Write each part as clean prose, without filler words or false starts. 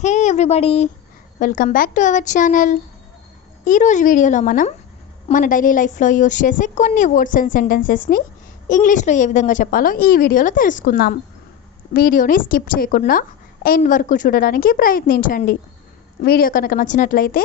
Hey everybody, welcome back to our channel. ఈరోజు వీడియోలో మనం మన డైలీ లైఫ్లో యూజ్ చేసే కొన్ని వర్డ్స్ అండ్ సెంటెన్సెస్ని ఇంగ్లీష్లో ఏ విధంగా చెప్పాలో ఈ వీడియోలో తెలుసుకుందాం. వీడియోని స్కిప్ చేయకుండా ఎండ్ వరకు చూడడానికి ప్రయత్నించండి. వీడియో కనుక నచ్చినట్లయితే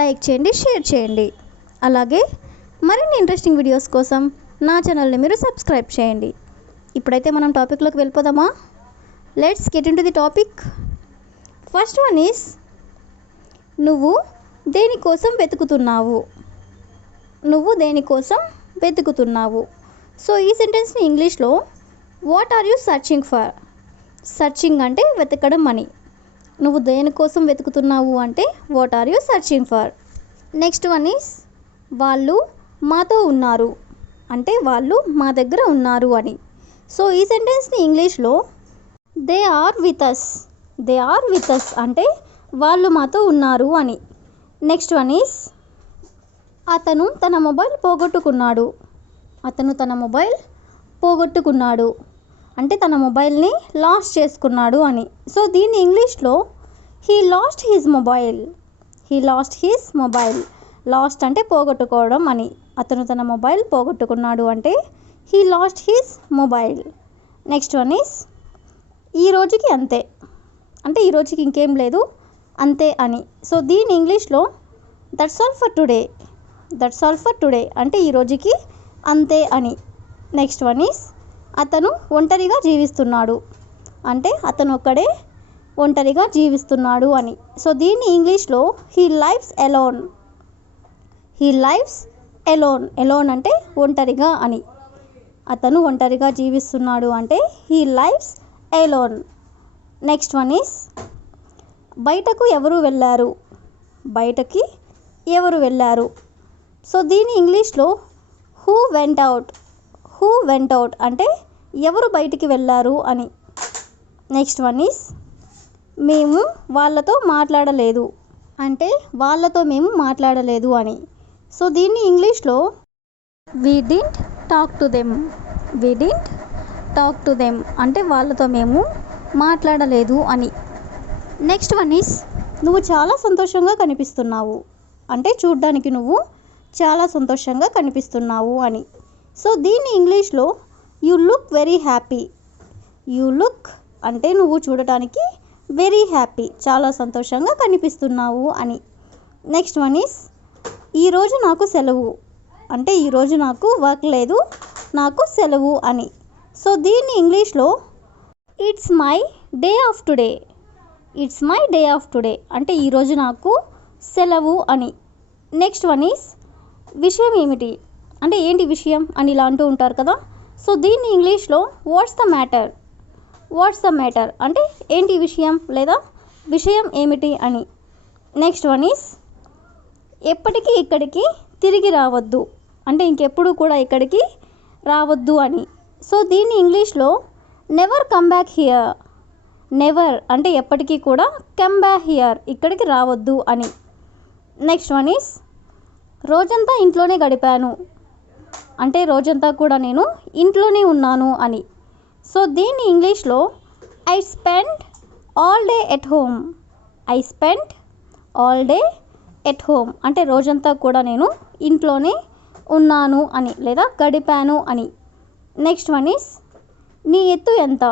లైక్ చేయండి, షేర్ చేయండి. అలాగే మరిన్ని ఇంట్రెస్టింగ్ వీడియోస్ కోసం నా ఛానల్ని మీరు సబ్స్క్రైబ్ చేయండి. ఇప్పుడైతే మనం టాపిక్లోకి వెళ్ళిపోదామా? Let's get in to the topic. First one is నువ్వు దేనికోసం వెతుకుతున్నావు. నువ్వు దేనికోసం వెతుకుతున్నావు. సో ఈ సెంటెన్స్ని ఇంగ్లీష్లో what are you searching for. Searching అంటే వెతకడం అని. నువ్వు దేనికోసం వెతుకుతున్నావు అంటే what are you searching for. Next one is వాళ్ళు మాతో ఉన్నారు అంటే వాళ్ళు మా దగ్గర ఉన్నారు అని. సో ఈ సెంటెన్స్ని ఇంగ్లీష్లో they are with us. They are with us అంటే వాళ్ళు మాతో ఉన్నారు అని. నెక్స్ట్ వన్ ఈస్ అతను తన మొబైల్ పోగొట్టుకున్నాడు. అతను తన మొబైల్ పోగొట్టుకున్నాడు అంటే తన మొబైల్ని లాస్ట్ చేసుకున్నాడు అని. సో దీన్ని ఇంగ్లీష్లో he lost his mobile. He lost his mobile. Last అంటే పోగొట్టుకోవడం అని. అతను తన మొబైల్ పోగొట్టుకున్నాడు అంటే he lost his mobile. Next one is ఈ రోజుకి అంతే అంటే ఈ రోజుకి ఇంకేం లేదు అంతే అని. సో దీని ఇంగ్లీష్లో that's all for today. That's all for today అంటే ఈ రోజుకి అంతే అని. నెక్స్ట్ వన్ ఈస్ అతను ఒంటరిగా జీవిస్తున్నాడు అంటే అతను ఒక్కడే ఒంటరిగా జీవిస్తున్నాడు అని. సో దీన్ని ఇంగ్లీష్లో he lives alone. He lives alone. Alone అంటే ఒంటరిగా అని. అతను ఒంటరిగా జీవిస్తున్నాడు అంటే he lives alone. Next one is బయటకు ఎవరు వెళ్ళారు. బయటకి ఎవరు వెళ్ళారు. సో దీని ఇంగ్లీష్లో who went out. Who went out అంటే ఎవరు బయటికి వెళ్ళారు అని. నెక్స్ట్ వన్ ఈస్ మేము వాళ్ళతో మాట్లాడలేదు అంటే వాళ్ళతో మేము మాట్లాడలేదు అని. సో దీన్ని ఇంగ్లీష్లో we didn't talk to them. We didn't talk to them అంటే వాళ్ళతో మేము మాట్లాడలేదు అని. నెక్స్ట్ వన్ ఈస్ నువ్వు చాలా సంతోషంగా కనిపిస్తున్నావు అంటే చూడ్డానికి నువ్వు చాలా సంతోషంగా కనిపిస్తున్నావు అని. సో దీన్ని ఇంగ్లీష్లో you look very happy. You look అంటే నువ్వు చూడటానికి వెరీ హ్యాపీ చాలా సంతోషంగా కనిపిస్తున్నావు అని. నెక్స్ట్ వన్ ఈస్ ఈరోజు నాకు సెలవు అంటే ఈరోజు నాకు వర్క్ లేదు నాకు సెలవు అని. సో దీన్ని ఇంగ్లీష్లో it's my day of today. It's my day of today అంటే ఈరోజు నాకు సెలవు అని. నెక్స్ట్ వన్ ఈస్ విషయం ఏమిటి అంటే ఏంటి విషయం అని ఇలా అంటూ ఉంటారు కదా. సో దీన్ని ఇంగ్లీష్లో what's the matter. What's the matter అంటే ఏంటి విషయం లేదా విషయం ఏమిటి అని. నెక్స్ట్ వన్ ఈస్ ఎప్పటికీ ఇక్కడికి తిరిగి రావద్దు అంటే ఇంకెప్పుడు కూడా ఇక్కడికి రావద్దు అని. సో దీన్ని ఇంగ్లీష్లో never come back here. Never అంటే ఎప్పటికీ కూడా కమ్ బ్యాక్ హియర్ ఇక్కడికి రావద్దు అని. నెక్స్ట్ వన్ ఈస్ రోజంతా ఇంట్లోనే గడిపాను అంటే రోజంతా కూడా నేను ఇంట్లోనే ఉన్నాను అని. సో దీన్ని ఇంగ్లీష్లో I spend all day at home. I spend all day at home అంటే రోజంతా కూడా నేను ఇంట్లోనే ఉన్నాను అని లేదా గడిపాను అని. నెక్స్ట్ వన్ ఈస్ నీ ఎత్తు ఎంత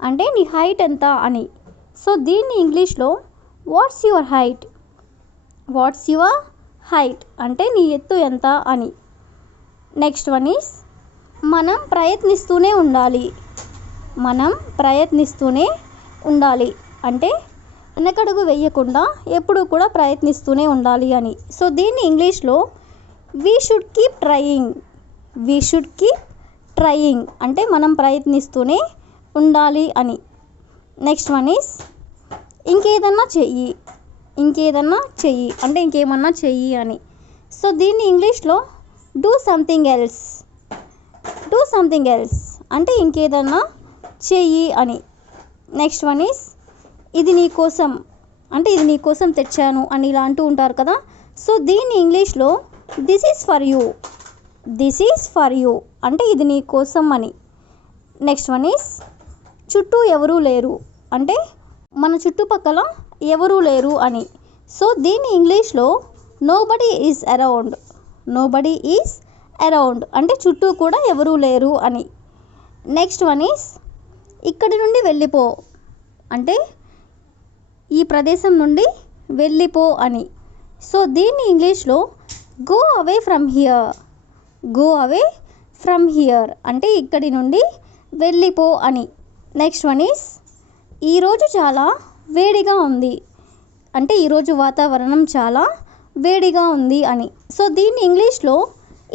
అంటే నీ హైట్ ఎంత అని. సో దీన్ని ఇంగ్లీష్లో what's your height. What's your height అంటే నీ ఎత్తు ఎంత అని. నెక్స్ట్ వన్ ఈస్ మనం ప్రయత్నిస్తూనే ఉండాలి. మనం ప్రయత్నిస్తూనే ఉండాలి అంటే వెనకడుగు వేయకుండా ఎప్పుడూ కూడా ప్రయత్నిస్తూనే ఉండాలి అని. సో దీన్ని ఇంగ్లీష్లో we should keep trying. We should keep trying అంటే మనం ప్రయత్నిస్తూనే ఉండాలి అని. నెక్స్ట్ వన్ ఈస్ ఇంకేదన్నా చెయ్యి. ఇంకేదన్నా చెయ్యి అంటే ఇంకేమన్నా చెయ్యి అని. సో దీన్ని ఇంగ్లీష్లో do something else. Do something else అంటే ఇంకేదన్నా చెయ్యి అని. నెక్స్ట్ వన్ ఈస్ ఇది నీ కోసం అంటే ఇది నీ కోసం తెచ్చాను అని ఇలా అంటూ ఉంటారు కదా. సో దీన్ని ఇంగ్లీష్లో this is for you. This is for you అంటే ఇది నీ కోసం అని. నెక్స్ట్ వన్ ఈస్ చుట్టూ ఎవరూ లేరు అంటే మన చుట్టుపక్కల ఎవరూ లేరు అని. సో దీన్ని ఇంగ్లీష్లో nobody is around. Nobody is around అంటే చుట్టూ కూడా ఎవరూ లేరు అని. నెక్స్ట్ వన్ ఈస్ ఇక్కడి నుండి వెళ్ళిపో అంటే ఈ ప్రదేశం నుండి వెళ్ళిపో అని. సో దీన్ని ఇంగ్లీష్లో go away from here. Go away from here అంటే ఇక్కడి నుండి వెళ్ళిపో అని. నెక్స్ట్ వన్ ఈస్ ఈరోజు చాలా వేడిగా ఉంది అంటే ఈరోజు వాతావరణం చాలా వేడిగా ఉంది అని. సో దీన్ని ఇంగ్లీష్లో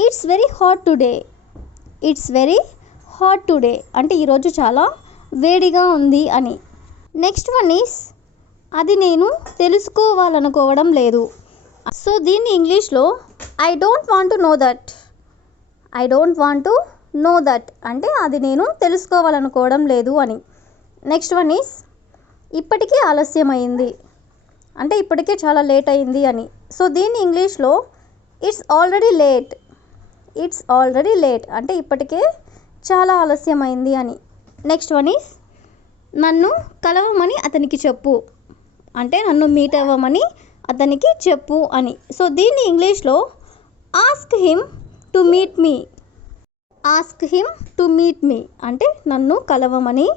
it's very hot today. It's very hot today అంటే ఈరోజు చాలా వేడిగా ఉంది అని. నెక్స్ట్ వన్ ఈస్ అది నేను తెలుసుకోవాలనుకోవడం లేదు. సో దీన్ని ఇంగ్లీష్లో I don't want to know that. I don't want to know that అంటే అది నేను తెలుసుకోవాలనుకోవడం లేదు అని. నెక్స్ట్ వన్ ఈస్ ఇప్పటికే ఆలస్యమైంది అంటే ఇప్పటికే చాలా లేట్ అయింది అని. సో దీన్ని ఇంగ్లీష్లో it's already late. It's already late అంటే ఇప్పటికే చాలా ఆలస్యమైంది అని. నెక్స్ట్ వన్ ఈస్ నన్ను కలవమని అతనికి చెప్పు అంటే నన్ను మీట్ అవ్వమని అతనికి చెప్పు అని. సో దీన్ని ఇంగ్లీష్లో ask him to meet me. Ask him to meet me అంటే నన్ను కలవమని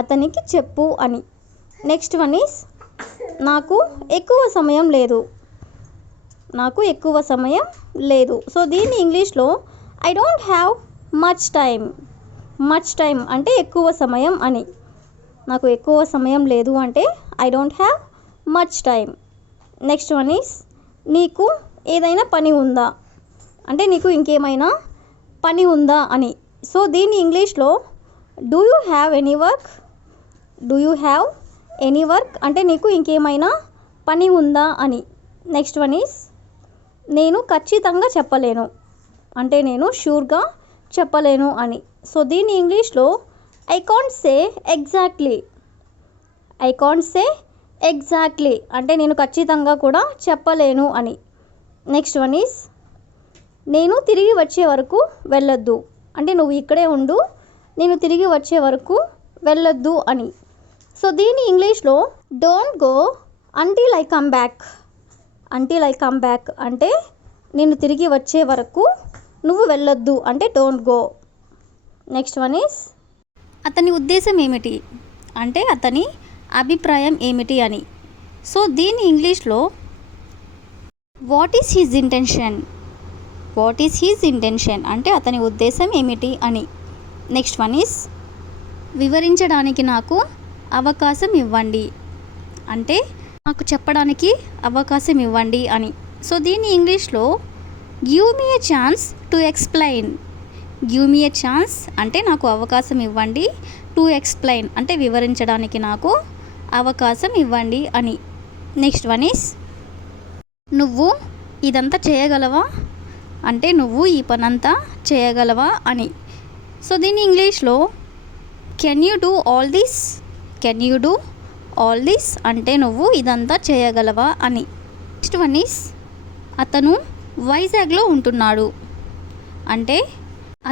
అతనికి చెప్పు అని. నెక్స్ట్ వన్ ఈస్ నాకు ఎక్కువ సమయం లేదు. నాకు ఎక్కువ సమయం లేదు. సో దీన్ని ఇంగ్లీష్లో I don't have much time. Much time అంటే ఎక్కువ సమయం అని. నాకు ఎక్కువ సమయం లేదు అంటే I don't have much time. Next one is నీకు ఏదైనా పని ఉందా అంటే నీకు ఇంకేమైనా పని ఉందా అని. సో దీన్ని ఇంగ్లీష్లో do you have any work. Do you have any work అంటే నీకు ఇంకేమైనా పని ఉందా అని. నెక్స్ట్ వన్ ఈస్ నేను ఖచ్చితంగా చెప్పలేను అంటే నేను షూర్గా చెప్పలేను అని. సో దీన్ని ఇంగ్లీష్లో I can't say exactly. I can't say exactly అంటే నేను ఖచ్చితంగా కూడా చెప్పలేను అని. నెక్స్ట్ వన్ ఈస్ నేను తిరిగి వచ్చే వరకు వెళ్ళొద్దు అంటే నువ్వు ఇక్కడే ఉండు నేను తిరిగి వచ్చే వరకు వెళ్ళొద్దు అని. సో దీన్ని ఇంగ్లీష్లో don't go until I come back. Until I come back అంటే నేను తిరిగి వచ్చే వరకు నువ్వు వెళ్ళొద్దు అంటే don't go. Next one is అతని ఉద్దేశం ఏమిటి అంటే అతని అభిప్రాయం ఏమిటి అని. సో దీన్ని ఇంగ్లీష్లో what is his intention. What is his intention అంటే అతని ఉద్దేశం ఏమిటి అని. నెక్స్ట్ వన్ ఈస్ వివరించడానికి నాకు అవకాశం ఇవ్వండి అంటే నాకు చెప్పడానికి అవకాశం ఇవ్వండి అని. సో దీన్ని ఇంగ్లీష్లో give me a chance to explain. Give me a chance అంటే నాకు అవకాశం ఇవ్వండి. టు ఎక్స్ప్లెయిన్ అంటే వివరించడానికి నాకు అవకాశం ఇవ్వండి అని. నెక్స్ట్ వన్ ఈస్ నువ్వు ఇదంతా చేయగలవా అంటే నువ్వు ఈ పనంతా చేయగలవా అని. సో దీన్ని ఇంగ్లీష్లో can you do all this. Can you do all this అంటే నువ్వు ఇదంతా చేయగలవా అని. నెక్స్ట్ వన్ ఈస్ అతను వైజాగ్లో ఉంటున్నాడు అంటే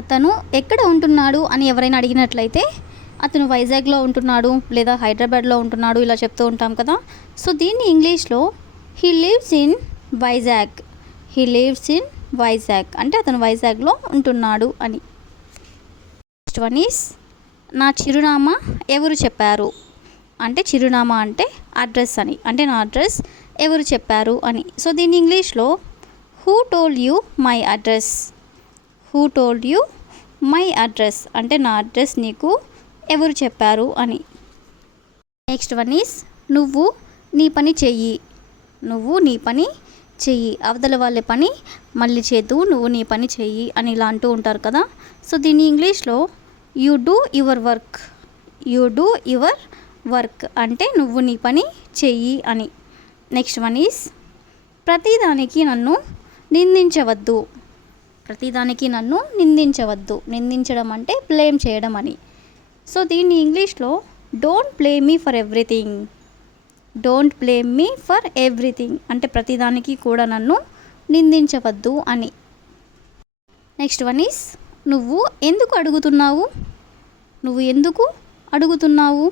అతను ఎక్కడ ఉంటున్నాడు అని ఎవరైనా అడిగినట్లయితే అతను వైజాగ్లో ఉంటున్నాడు లేదా హైదరాబాద్లో ఉంటున్నాడు ఇలా చెప్తూ ఉంటాం కదా. సో దీన్ని ఇంగ్లీష్లో he lives in Vizag. He lives in Vizag అంటే అతను వైజాగ్లో ఉంటున్నాడు అని. నెక్స్ట్ వన్ ఈస్ నా చిరునామా ఎవరు చెప్పారు అంటే చిరునామా అంటే అడ్రస్ అని అంటే నా అడ్రస్ ఎవరు చెప్పారు అని. సో దీన్ని ఇంగ్లీష్లో who told you my address. Who told you my address అంటే నా అడ్రస్ నీకు ఎవరు చెప్పారు అని. నెక్స్ట్ వన్ ఈస్ నువ్వు నీ పని చెయ్యి. నువ్వు నీ పని చెయ్యి అవతల వాళ్ళ పని మళ్ళీ చేద్దు నువ్వు నీ పని చెయ్యి అని ఇలా అంటూ ఉంటారు కదా. సో దీన్ని ఇంగ్లీష్లో you do your work. You do your work అంటే నువ్వు నీ పని చెయ్యి అని. నెక్స్ట్ వన్ ఈస్ ప్రతిదానికి నన్ను నిందించవద్దు. ప్రతిదానికి నన్ను నిందించవద్దు. నిందించడం అంటే బ్లేమ్ చేయడం అని. సో దీన్ని ఇంగ్లీష్లో don't blame me for everything. Don't blame me for everything అంటే ప్రతిదానికి కూడా నన్ను నిందించవద్దు అని. నెక్స్ట్ వన్ ఈస్ నువ్వు ఎందుకు అడుగుతున్నావు. నువ్వు ఎందుకు అడుగుతున్నావు.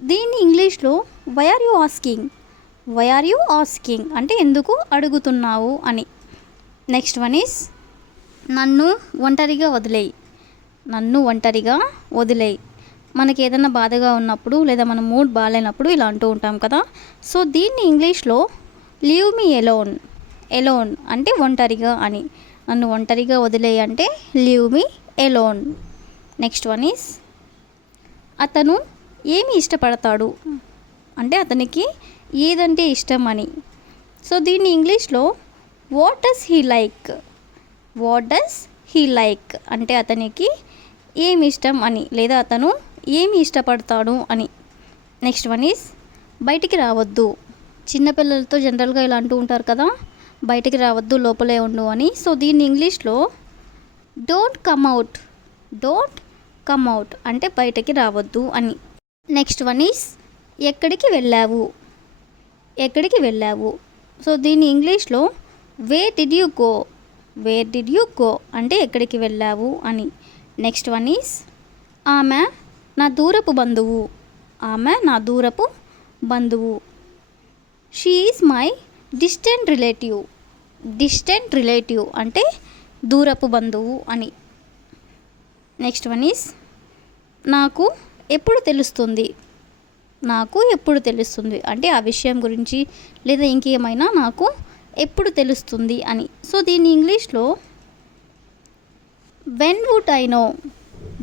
దీన్ని ఇంగ్లీష్లో why are you asking, why are you asking అంటే ఎందుకు అడుగుతున్నావు అని. నెక్స్ట్ వన్ ఈస్ నన్ను ఒంటరిగా వదిలేయి, నన్ను ఒంటరిగా వదిలేయి. మనకి ఏదైనా బాధగా ఉన్నప్పుడు లేదా మన మూడ్ బాగాలేనప్పుడు ఇలా అంటూ ఉంటాం కదా. సో దీన్ని ఇంగ్లీష్లో లీవ్ మీ ఎలోన్, ఎలోన్ అంటే ఒంటరిగా అని. నన్ను ఒంటరిగా వదిలేయి అంటే leave me alone. Next one is అతను ఏమి ఇష్టపడతాడు అంటే అతనికి ఏదంటే ఇష్టం అని. సో దీన్ని ఇంగ్లీష్లో what does he like, what does he like అంటే అతనికి ఏమి ఇష్టం అని లేదా అతను ఏమి ఇష్టపడతాడు అని. నెక్స్ట్ వన్ ఈస్ బయటికి రావద్దు. చిన్నపిల్లలతో జనరల్గా ఇలా అంటూ ఉంటారు కదా, బయటికి రావద్దు లోపలే ఉండు అని. సో దీన్ని ఇంగ్లీష్లో don't come out, don't come out అంటే బయటికి రావద్దు అని. నెక్స్ట్ వన్ ఈస్ ఎక్కడికి వెళ్ళావు, ఎక్కడికి వెళ్ళావు. సో దీన్ని ఇంగ్లీష్లో where did you go, where did you go అంటే ఎక్కడికి వెళ్ళావు అని. నెక్స్ట్ వన్ ఈస్ ఆమె నా దూరపు బంధువు, ఆమె నా దూరపు బంధువు. She is my distant relative, distant relative అంటే దూరపు బంధువు అని. నెక్స్ట్ వన్ ఈస్ నాకు ఎప్పుడు తెలుస్తుంది, నాకు ఎప్పుడు తెలుస్తుంది అంటే ఆ విషయం గురించి లేదా ఇంకేమైనా నాకు ఎప్పుడు తెలుస్తుంది అని. సో దీన్ని ఇంగ్లీష్లో when would I know,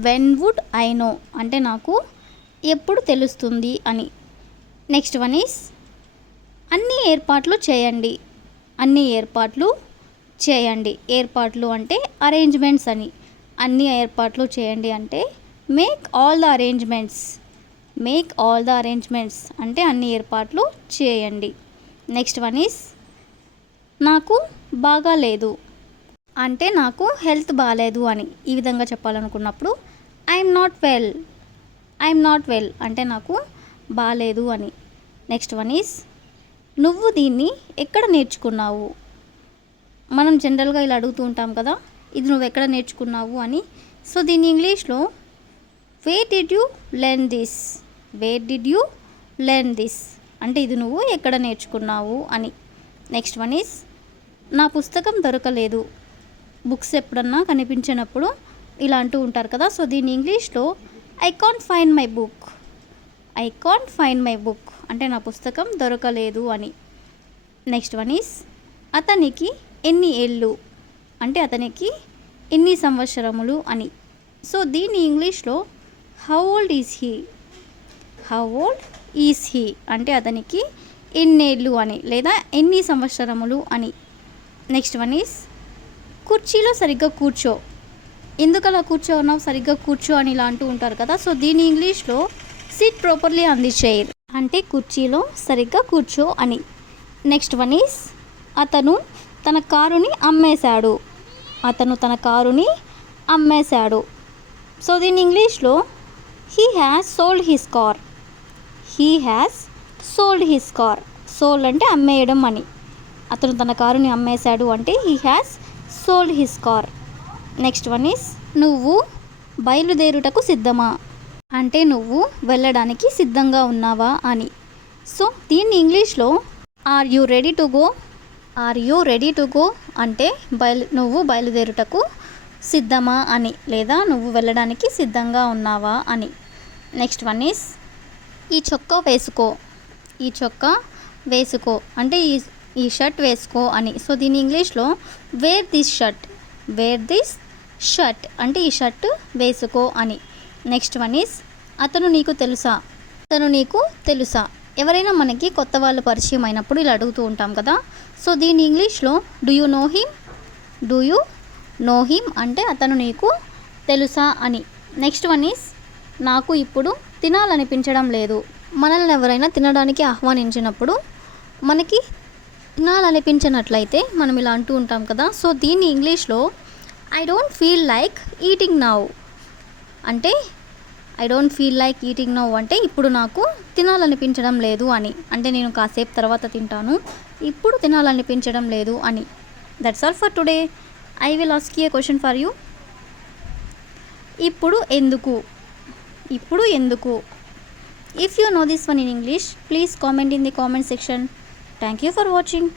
when would I know అంటే నాకు ఎప్పుడు తెలుస్తుంది అని. నెక్స్ట్ వన్ ఈస్ అన్ని ఏర్పాట్లు చేయండి, అన్ని ఏర్పాట్లు చేయండి. ఏర్పాట్లు అంటే అరేంజ్మెంట్స్ అని. అన్ని ఏర్పాట్లు చేయండి అంటే make all the arrangements, make all the arrangements అంటే అన్ని ఏర్పాట్లు చేయండి. నెక్స్ట్ వన్ ఈస్ నాకు బాగా లేదు అంటే నాకు హెల్త్ బాగాలేదు అని. ఈ విధంగా చెప్పాలనుకున్నప్పుడు I'm not well, I'm not well అంటే నాకు బాగాలేదు అని. నెక్స్ట్ వన్ ఈస్ నువ్వు దీన్ని ఎక్కడ నేర్చుకున్నావు. మనం జనరల్గా ఇలా అడుగుతూ ఉంటాం కదా, ఇది నువ్వు ఎక్కడ నేర్చుకున్నావు అని. సో దీన్ని ఇంగ్లీష్లో where did you learn this, where did you learn this అంటే ఇది నువ్వు ఎక్కడ నేర్చుకున్నావు అని. నెక్స్ట్ వన్ ఈస్ నా పుస్తకం దొరకలేదు. బుక్స్ ఎప్పుడన్నా కనిపించినప్పుడు ఇలా అంటూ ఉంటారు కదా. సో దీన్ని ఇంగ్లీష్లో I can't find my book, I can't find my book అంటే నా పుస్తకం దొరకలేదు అని. నెక్స్ట్ వన్ ఈస్ అతనికి ఎన్ని ఏళ్ళు అంటే అతనికి ఎన్ని సంవత్సరములు అని. సో దీన్ని ఇంగ్లీష్లో how old is he, how old is he అంటే అతనికి ఎన్నేళ్ళు అని లేదా ఎన్ని సంవత్సరములు అని. నెక్స్ట్ వన్ ఈస్ కుర్చీలో సరిగ్గా కూర్చో, ఎందుకు అలా కూర్చోన్నావు, సరిగ్గా కూర్చో అని ఇలా అంటూ ఉంటారు కదా. సో దీని ఇంగ్లీష్లో SIT properly on the chair అంటే కుర్చీలో సరిగ్గా కూర్చో అని. నెక్స్ట్ వన్ ఈస్ అతను తన కారుని అమ్మేశాడు, అతను తన కారుని అమ్మేశాడు. సో దీని ఇంగ్లీష్లో he has sold his car, he has sold his car. Sold అంటే అమ్మేయడం అని. అతను తన కారుని అమ్మేశాడు అంటే he has sold his car. Next one is నువ్వు బయలుదేరుటకు సిద్ధమా అంటే నువ్వు వెళ్ళడానికి సిద్ధంగా ఉన్నావా అని. సో దీన్ని ఇంగ్లీష్లో are you ready to go, are you ready to go అంటే నువ్వు బయలుదేరుటకు సిద్ధమా అని లేదా నువ్వు వెళ్ళడానికి సిద్ధంగా ఉన్నావా అని. నెక్స్ట్ వన్ ఈస్ ఈ చొక్కా వేసుకో, ఈ చొక్కా వేసుకో అంటే ఈ షర్ట్ వేసుకో అని. సో దీని ఇంగ్లీష్లో wear this shirt, wear this shirt అంటే ఈ షర్ట్ వేసుకో అని. నెక్స్ట్ వన్ ఈస్ అతను నీకు తెలుసా, అతను నీకు తెలుసా. ఎవరైనా మనకి కొత్త వాళ్ళు పరిచయం అయినప్పుడు ఇలా అడుగుతూ ఉంటాం కదా. సో దీని ఇంగ్లీష్లో do you know him, do you know him అంటే అతను నీకు తెలుసా అని. నెక్స్ట్ వన్ ఈస్ నాకు ఇప్పుడు తినాలనిపించడం లేదు. మనల్ని ఎవరైనా తినడానికి ఆహ్వానించినప్పుడు మనకి తినాలనిపించినట్లయితే మనం ఇలా అంటూ ఉంటాం కదా. సో దీన్ని ఇంగ్లీష్లో I don't feel like eating now అంటే I don't feel like eating now అంటే ఇప్పుడు నాకు తినాలనిపించడం లేదు అని. అంటే నేను కాసేపు తర్వాత తింటాను, ఇప్పుడు తినాలనిపించడం లేదు అని. That's all for today. I will ask you A question for you. ఇప్పుడు ఎందుకు, ఇప్పుడు ఎందుకు If you know this one in English, please comment in the comment section. Thank you for watching.